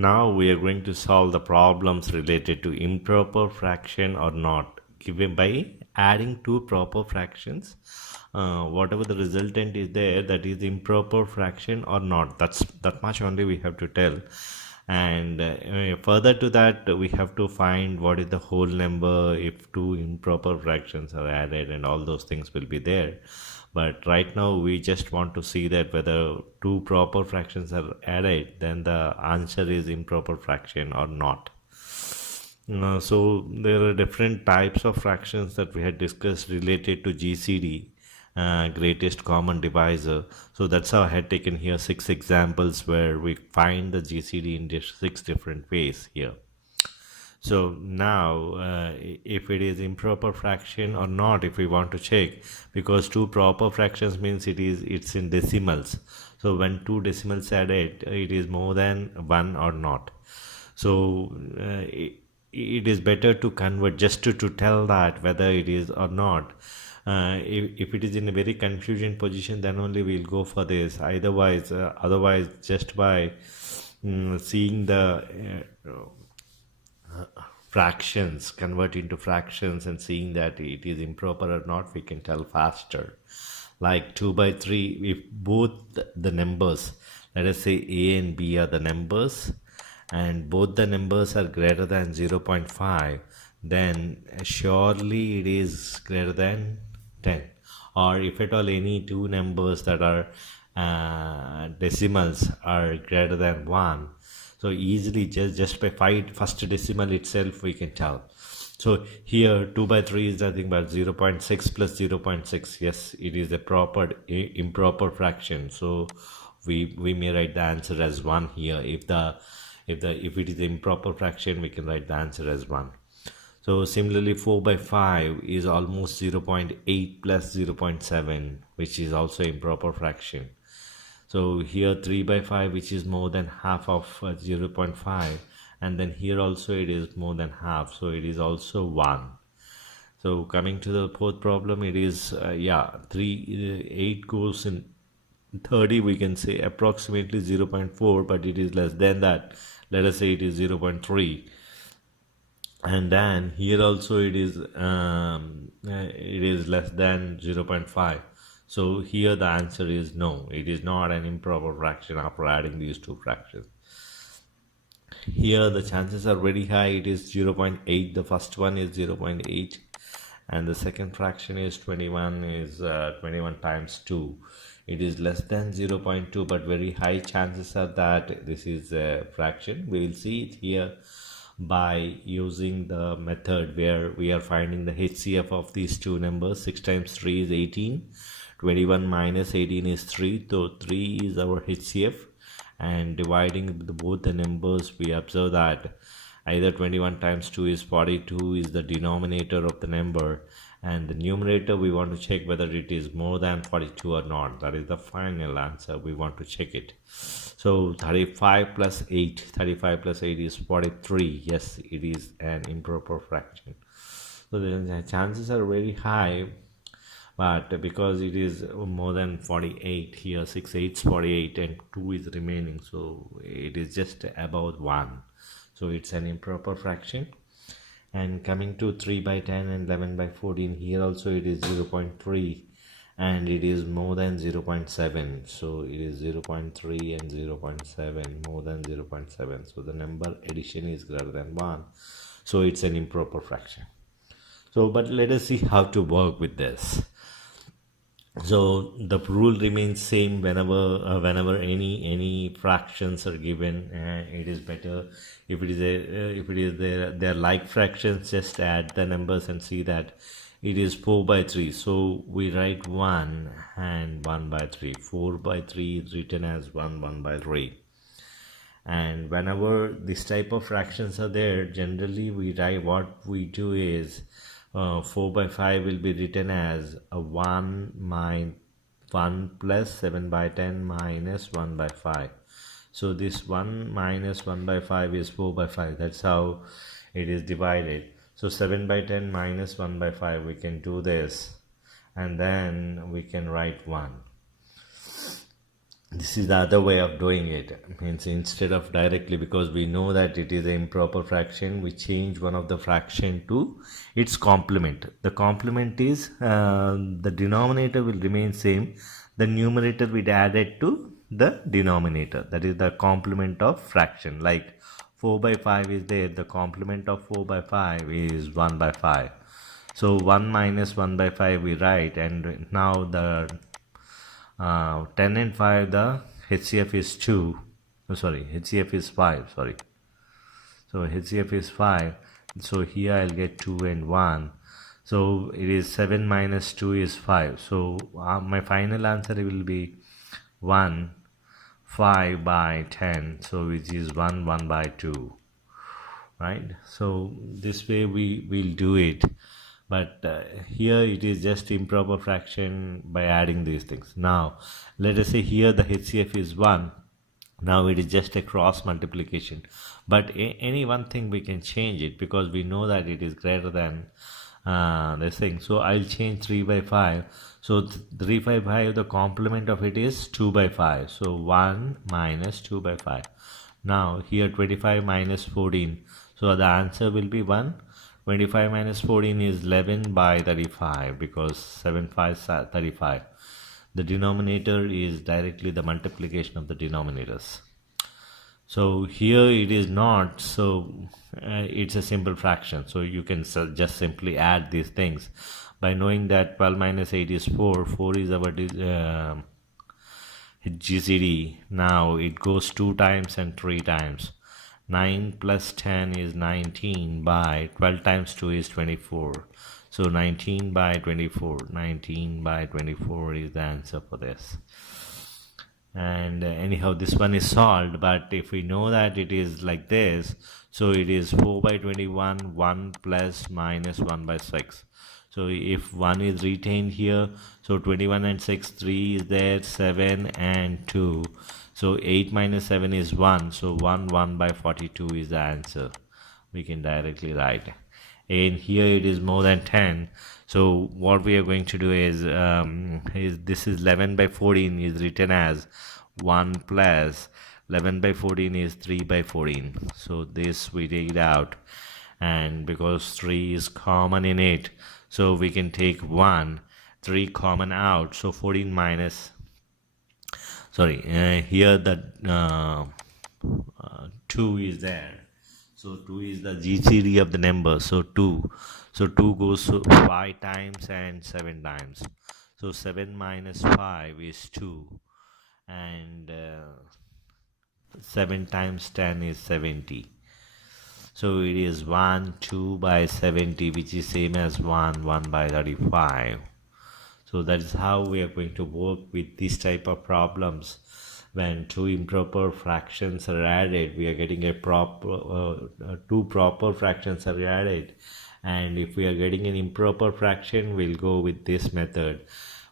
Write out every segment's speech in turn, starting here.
Now we are going to solve the problems related to improper fraction or not, given by adding two proper fractions. Whatever the resultant is there, that is improper fraction or not. That's that much only we have to tell. And further to that, we have to find what is the whole number if two improper fractions are added, and all those things will be there. But right now we just want to see that whether two proper fractions are added, then the answer is improper fraction or not. So there are different types of fractions that we had discussed related to GCD, greatest common divisor. So that's how I had taken here 6 examples where we find the GCD in 6 different ways here. So now if it is improper fraction or not, if we want to check, because two proper fractions means it's in decimals. So when two decimals added, it is more than 1 or not. So it is better to convert just to tell that whether it is or not. If it is in a very confusion position, then only we'll go for this. Otherwise just by seeing the fractions, convert into fractions and seeing that it is improper or not, we can tell faster. Like 2 by 3, if both the numbers, let us say a and b are the numbers, and both the numbers are greater than 0.5, then surely it is greater than 10. Or if at all any two numbers that are decimals are greater than 1, so easily just by first decimal itself we can tell. So here 2 by 3 is nothing but 0.6 plus 0.6. Yes, it is a proper improper fraction. So we may write the answer as 1 here. If it is improper fraction, we can write the answer as 1. So similarly 4 by 5 is almost 0.8 plus 0.7, which is also improper fraction. So here 3 by 5, which is more than half of 0.5, and then here also it is more than half, so it is also 1. So coming to the fourth problem, it is 8 goes in 30, we can say approximately 0.4, but it is less than that. Let us say it is 0.3. And then here also it is less than 0.5. So here the answer is no, it is not an improper fraction after adding these two fractions. Here the chances are very high, it is 0.8. The first one is 0.8 and the second fraction is 21 times 2. It is less than 0.2, but very high chances are that this is a fraction. We will see it here by using the method where we are finding the HCF of these two numbers. 6 times 3 is 18. 21 minus 18 is 3, so 3 is our HCF, and dividing both the numbers, we observe that either 21 times 2 is 42 is the denominator of the number, and the numerator we want to check whether it is more than 42 or not. That is the final answer, we want to check it. So 35 plus 8 is 43. Yes, it is an improper fraction. So the chances are very high, but because it is more than 48 here, 6 8 is 48 and 2 is remaining, so it is just about 1, so it's an improper fraction. And coming to 3 by 10 and 11 by 14, here also it is 0.3 and it is more than 0.7, so it is 0.3 and 0.7, more than 0.7, so the number addition is greater than 1, so it's an improper fraction. So but let us see how to work with this. So the rule remains same whenever any fractions are given. It is better if they're like fractions, just add the numbers and see that it is 4 by 3. So we write 1 and 1 by 3. 4 by 3 is written as 1 by 3. And whenever this type of fractions are there, generally what we do is 4 by 5 will be written as a 1 plus 7 by 10 minus 1 by 5. So this 1 minus 1 by 5 is 4 by 5. That's how it is divided. So 7 by 10 minus 1 by 5, we can do this, and then we can write 1. This is the other way of doing it. Means instead of directly, because we know that it is an improper fraction, we change one of the fraction to its complement. The complement is the denominator will remain same. The numerator will be added to the denominator. That is the complement of fraction. Like 4 by 5 is there. The complement of 4 by 5 is 1 by 5. So 1 minus 1 by 5 we write, and now the 10 and 5, the HCF is 2. Oh, sorry, HCF is 5. Sorry. So HCF is 5. So here I'll get 2 and 1. So it is 7 minus 2 is 5. So my final answer will be 1, 5 by 10. So which is 1, 1 by 2. Right? So this way we will do it. But here it is just improper fraction by adding these things. Now let us say here the HCF is 1. Now it is just a cross multiplication, but any one thing we can change it, because we know that it is greater than this thing. So I'll change 3 by 5. So 3 by 5, the complement of it is 2 by 5. So 1 minus 2 by 5. Now here 25 minus 14. So the answer will be 1. 25 minus 14 is 11 by 35, because 7 5 35. The denominator is directly the multiplication of the denominators. So here it is not, so it's a simple fraction. So you can just simply add these things by knowing that 12 minus 8 is 4. 4 is our GCD. Now it goes 2 times and 3 times. 9 plus 10 is 19 by 12 times 2 is 24. So 19 by 24. 19 by 24 is the answer for this. And anyhow, this one is solved, but if we know that it is like this, so it is 4 by 21, 1 plus minus 1 by 6. So if 1 is retained here, so 21 and 6, 3 is there, 7 and 2. So 8 minus 7 is 1. So 1 by 42 is the answer. We can directly write. And here it is more than 10. So what we are going to do is this is 11 by 14 is written as 1 plus 11 by 14 is 3 by 14. So this we take it out, and because 3 is common in it, so we can take 1, 3 common out. So 14 minus, sorry, here the 2 is there. So 2 is the GCD of the number. So 2. So 2 goes 5 times and 7 times. So 7 minus 5 is 2. And 7 times 10 is 70. So it is 1, 2 by 70, which is same as 1, 1 by 35. So that is how we are going to work with this type of problems. When two improper fractions are added, we are getting a proper two proper fractions are added, and if we are getting an improper fraction, we'll go with this method.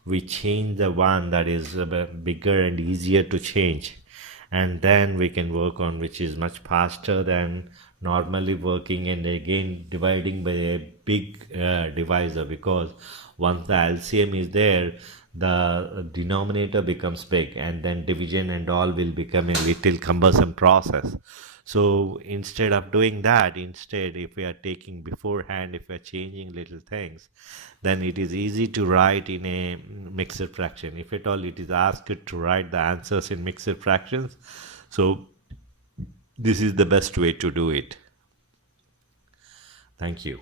We change the one that is bigger and easier to change, and then we can work on which is much faster than normally working and again dividing by a big divisor, because once the LCM is there, the denominator becomes big, and then division and all will become a little cumbersome process. So instead of doing that, if we are taking beforehand, if we are changing little things, then it is easy to write in a mixed fraction. If at all it is asked to write the answers in mixed fractions, so this is the best way to do it. Thank you.